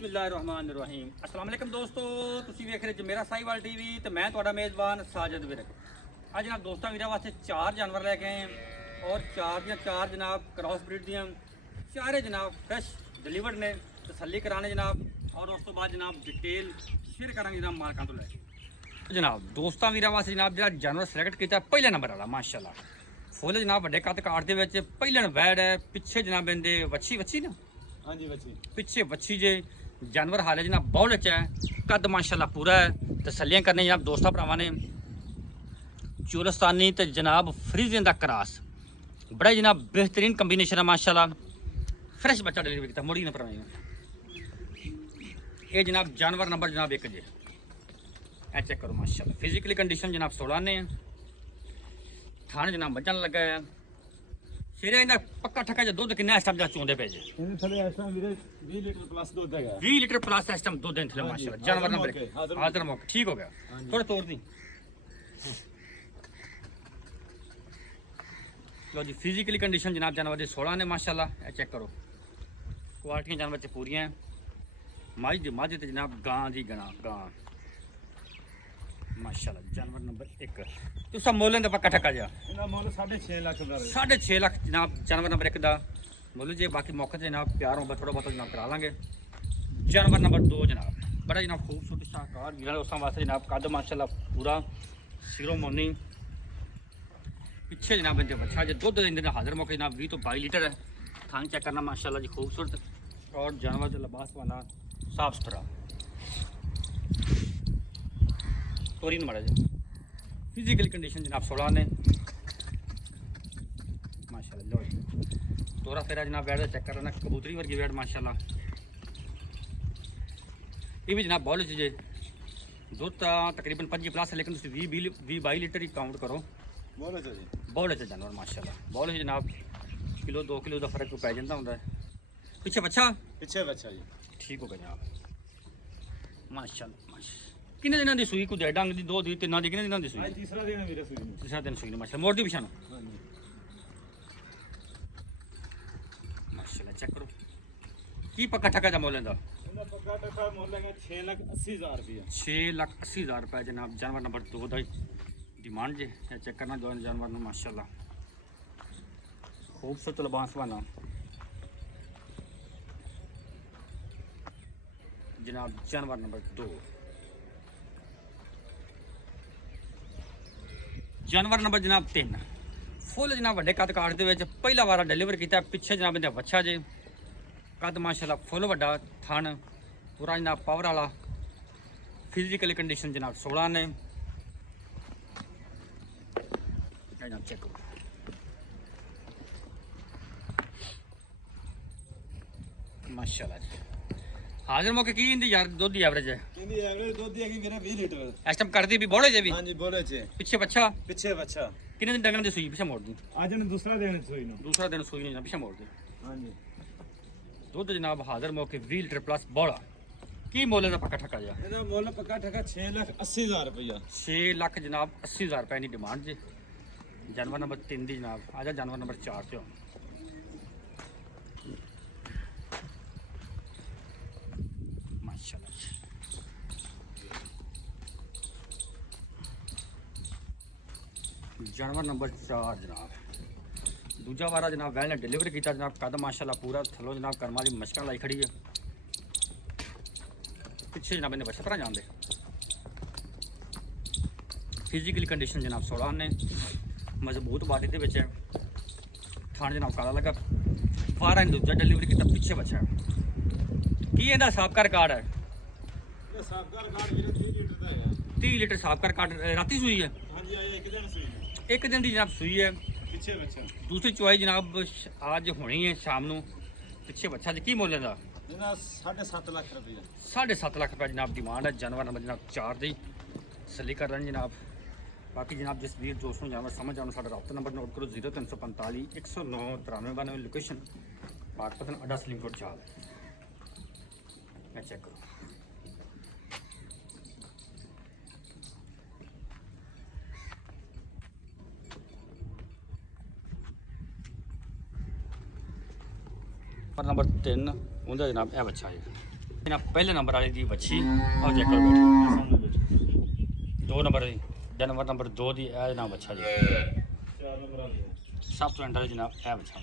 बिस्मिल्लाहिर्रहमानिर्रहीम अस्सलाम वालेकुम दोस्तों, ਤੁਸੀਂ ਵੇਖ ਰਹੇ ਜਮੇਰਾ ਸਾਈਵਾਲ ਟੀਵੀ ਤੇ ਮੈਂ ਤੁਹਾਡਾ ਮੇਜ਼ਬਾਨ ਸਾਜਦ ਵਿਰਕ। ਅੱਜ ਜਨਾਬ ਦੋਸਤਾਂ ਵੀਰਾਂ ਵਾਸਤੇ ਚਾਰ ਜਾਨਵਰ ਲੈ ਕੇ ਆਏ ਹਾਂ ਔਰ ਚਾਰ ਦੀਆਂ ਚਾਰ ਜਨਾਬ ਕ੍ਰਾਸ ਬਰੀਡ ਦੀਆਂ ਚਾਰੇ ਜਨਾਬ ਫਰੈਸ਼ ਡਿਲੀਵਰਡ ਨੇ। ਤਸੱਲੀ ਕਰਾਣੇ ਜਨਾਬ ਔਰ ਉਸ ਤੋਂ ਬਾਅਦ ਜਨਾਬ ਡਿਟੇਲ ਸ਼ੇਅਰ ਕਰਾਂਗੇ ਜਨਾਬ ਮਾਲਕਾਂ ਤੋਂ ਲੈ ਕੇ। ਜਨਾਬ ਦੋਸਤਾਂ ਵੀਰਾਂ ਵਾਸਤੇ ਜਨਾਬ ਜਿਹੜਾ ਜਾਨਵਰ ਸਿਲੈਕਟ ਕੀਤਾ ਪਹਿਲਾ ਨੰਬਰ ਵਾਲਾ ਮਾਸ਼ਾਅੱਲਾ ਫੁੱਲ ਜਨਾਬ ਵੱਡੇ ਕੱਦ ਕਾਠ ਦੇ ਵਿੱਚ ਪਹਿਲਣ ਵੈੜ ਹੈ। ਪਿੱਛੇ ਜਨਾਬ ਇਹਦੇ ਵੱਛੀ ਨਾ ਹਾਂਜੀ ਬੱਚੀ ਪਿੱਛੇ ਵੱਛੀ ਜੇ जानवर हाल है जनाब बहुत अच्छा है, कद माशाल्लाह पूरा है। तसलियां करने जनाब दोस्तों भरावां ने चोलस्तानी तो जनाब फ्रीजियन का क्रॉस बड़ा जनाब बेहतरीन कंबीनेशन है माशाल्लाह। फ्रेश बच्चा डिलीवरी किया मुड़ी ने भरावां ये जनाब जानवर नंबर जनाब 1 जे ए चेक करो माशाल्लाह। फिजिकली कंडीशन जनाब 16 ने थाने जनाब बचन लगा है। फिर ਇਹਦਾ ਪੱਕਾ ਠੱਕਾ ਜਿਹਾ ਦੁੱਧ ਕਿੰਨਾ ਇਸ ਟਾਈਮ ਦਾ ਚੋਂਦੇ ਪਏ ਜੇ? ਇਹਦੇ ਥੱਲੇ ਇਸ ਟਾਈਮ ਵੀਰੇ 20 ਲੀਟਰ ਪਲੱਸ ਦੁੱਧ ਹੈਗਾ। 20 ਲੀਟਰ ਪਲੱਸ ਇਸ ਟਾਈਮ ਦੁੱਧ ਦੇ ਥੱਲੇ ਮਾਸ਼ਾਅੱਲਾ। ਜਾਨਵਰ ਨੰਬਰ ਹਾਜ਼ਰ ਮੌਕੇ ਠੀਕ ਹੋ ਗਿਆ। ਥੋੜਾ ਤੋੜ ਦੀ ਲੋ ਜੀ। ਫਿਜ਼ੀਕਲੀ ਕੰਡੀਸ਼ਨ ਜਨਾਬ ਜਾਨਵਰ ਦੇ 16 ਨੇ ਮਾਸ਼ਾਅੱਲਾ। ਇਹ ਚੈੱਕ ਕਰੋ ਕੁਆਲਿਟੀਆਂ ਜਾਨਵਰ ਚ ਪੂਰੀਆਂ। ਮੱਝ ਤੇ ਜਨਾਬ ਗਾਂ ਦੀ ਗਾਂ माशाल्लाह। जानवर नंबर 1 तुसा मुੱਲ ਦਾ ਪੱਕਾ ਠੱਕਾ ਜਾ ਇਹਦਾ ਮੁੱਲ 6.5 ਲੱਖ ਦਾ 6.5 ਲੱਖ ਜਨਾਬ जानवर नंबर 1 ਦਾ ਮੁੱਲ ਜੇ। ਬਾਕੀ ਮੌਕੇ ਤੇ ਜਨਾਬ ਪਿਆਰ ਹੋਵੇ ਥੋੜਾ ਬਹੁਤ ਜਨਾਬ ਕਰਾ ਲਾਂਗੇ। जानवर नंबर 2 जनाब बड़ा जनाब खूबसूरत शाहकार वीर दोस्तों वास्ते जनाब कद माशाल्लाह पूरा सिरों मोनी। पिछे जनाब इनके बच्चा जो दुध देंगे हाजिर मौके जनाब 20 तो 22 लीटर है। थान चेक करना माशाल्लाह जी खूबसूरत और जानवर का लिबास पाना साफ सुथरा। तोरीन माड़ा जी फिजिकल कंडीशन जनाब 16 ने माशाल्लाह। लो तोरा फेरा जनाब बैठ चेक करना कबूतरी वर्गी बैठ माशाल्लाह। ये भी जनाब बॉल जे दुध तकरीबन 25 प्लस है लेकिन 20-22 लीटर ही काउंट करो। बॉल है जानवर माशाल्लाह। बॉल जनाब किलो 2 किलो का फर्क पै जाता होंगे। पिछे बच्चा जी ठीक हो गया जनाब माशाल्लाह। किन्ने दिनों की सूई कुछ डंग की 2 दी 3 दी किन्ने दिनों की सूई? तीसरा दिन मेरे सूई ਨੂੰ। तीसरा दिन सूई माशाल्लाह। मोड़ दी पिछानो माशाल्लाह। चेक करो की पक्का ठक्का दा मुੱਲ ਇਹਦਾ? ਇਹਦਾ ਪੱਕਾ ਟੱਕਾ ਮੁੱਲ ਹੈਗਾ 6,80,000 ਰੁਪਏ। 6,80,000 रुपये जनाब जानवर नंबर 2 का डिमांड जे। चेक करना दो जानवर में माशाल्लाह खूबसूरत लिबास वाला जनाब जानवर नंबर 2। जानवर नंबर जनाब 3 फुल जनाब ਵੱਡੇ ਕੱਦ ਕਾਠ ਦੇ ਵਿੱਚ ਪਹਿਲਾ ਵਾਰ ਡਿਲੀਵਰ ਕੀਤਾ। ਪਿੱਛੇ ਜਨਾਬ ਇਹਦਾ ਬੱਚਾ ਜੇ ਕੱਦ ਮਾਸ਼ਾਅੱਲਾ ਫੁੱਲ ਵੱਡਾ ਥਣ ਪੂਰਾ ਜਨਾਬ ਪਾਵਰ ਵਾਲਾ। ਫਿਜ਼ੀਕਲ ਕੰਡੀਸ਼ਨ ਜਨਾਬ 16 ਨੇ ਜਨਾਬ ਚੈੱਕ ਕਰੋ ਮਾਸ਼ਾਅੱਲਾ ਜੀ। ਹਾਜ਼ਰ ਮੌਕੇ ਕੀ ਇੰਦੀ ਯਾਰ ਦੁੱਧ ਦੀ ਐਵਰੇਜ ਹੈ? ਇਹਦੀ ਐਵਰੇਜ ਦੁੱਧ ਦੀ ਹੈਗੀ ਵੀਰੇ 20 ਲੀਟਰ। ਇਸ ਟਾਈਮ ਕਰਦੀ ਵੀ ਬੋਲੇ ਜੇ ਵੀ? ਹਾਂਜੀ ਬੋਲੇ ਚ ਪਿੱਛੇ ਬੱਚਾ ਪਿੱਛੇ ਬੱਚਾ। ਕਿੰਨੇ ਦਿਨ ਡੰਗਣ ਦੀ ਸੂਈ ਪਿੱਛੇ ਮੋੜ ਦੀ? ਅੱਜ ਨੂੰ ਦੂਸਰਾ ਦਿਨ ਸੂਈ ਨੂੰ। ਦੂਸਰਾ ਦਿਨ ਸੂਈ ਨਹੀਂ ਪਿੱਛੇ ਮੋੜ ਦੇ। ਹਾਂਜੀ ਦੁੱਧ ਜਨਾਬ ਹਾਜ਼ਰ ਮੌਕੇ 20 ਲੀਟਰ ਪਲੱਸ ਬੋਲਾ। ਕੀ ਮੁੱਲ ਦਾ ਪੱਕਾ ਠੱਕਾ ਜਾ? ਇਹਦਾ ਮੁੱਲ ਪੱਕਾ ਠੱਕਾ 6,80,000 ਰੁਪਇਆ। 6 ਲੱਖ ਜਨਾਬ 80,000 रुपए की डिमांड जे। जानवर नंबर 3 की जनाब आजा जानवर नंबर 4 से माशाल्लाह। जानवर नंबर 4 जनाब दूजा वारा जनाब वैल ने डिलीवर किया जनाब कद माशाल्लाह पूरा थलो जनाब कर्म वाली मशक लाई खड़ी है। पिछे जनाब इन्हें बच्चा तरह जान दे। फिजिकली कंडीशन जनाब 16 ने मजबूत बाडी दे विच है। थाने जनाब काला लगा वारा ने दूजा डिलीवरी किया पिछे बच्चा है। की ਇਹਦਾ ਸਾਬਕਾ ਰਿਕਾਰਡ ਹੈ? ਇਹ ਸਾਬਕਾ ਰਿਕਾਰਡ ਵੀਰੇ 30 ਲੀਟਰ ਦਾ ਹੈਗਾ। 30 ਲੀਟਰ ਸਾਬਕਾ ਰਿਕਾਰਡ ਰਾਤੀ ਸੂਈ ਹੈ? ਹਾਂਜੀ ਆਇਆ ਇੱਕ ਦਿਨ ਸੂਈ। ਇੱਕ ਦਿਨ ਦੀ ਜਨਾਬ ਸੂਈ ਹੈ। ਪਿੱਛੇ ਬੱਚਾ। दूसरी चुवाई जनाब आज होनी है शाम ਨੂੰ। ਪਿੱਛੇ ਬੱਚਾ ਜੀ ਕੀ ਮੁੱਲ ਇਹਦਾ? ਇਹਦਾ 7.5 ਲੱਖ ਰੁਪਏ। 7.5 ਲੱਖ रुपये जनाब डिमांड है। जानवर नंबर जनाब 4 ਦੀ ਤਸੱਲੀ ਕਰ ਰਹੇ जनाब। बाकी जनाब जिस वीर दोस्त ਨੂੰ जानवर समझ आना साਡਾ रबता नंबर नोट करो 0345 109 9392 लोकेशन पाकपतन अड्डा सलीमकोट चाल। मैं चेक करो नंबर 3 ਉਹਦਾ ਜਨਾਬ ਇਹ ਬੱਚਾ ਹੈ। जनाब पहले नंबर वाली दी बच्ची और चेक करो बैठी 2 नंबर दी नंबर 2 दी ए जनाब अच्छा जी 4 नंबर आ गया सब तो एंड वाली जनाब ए बच्चा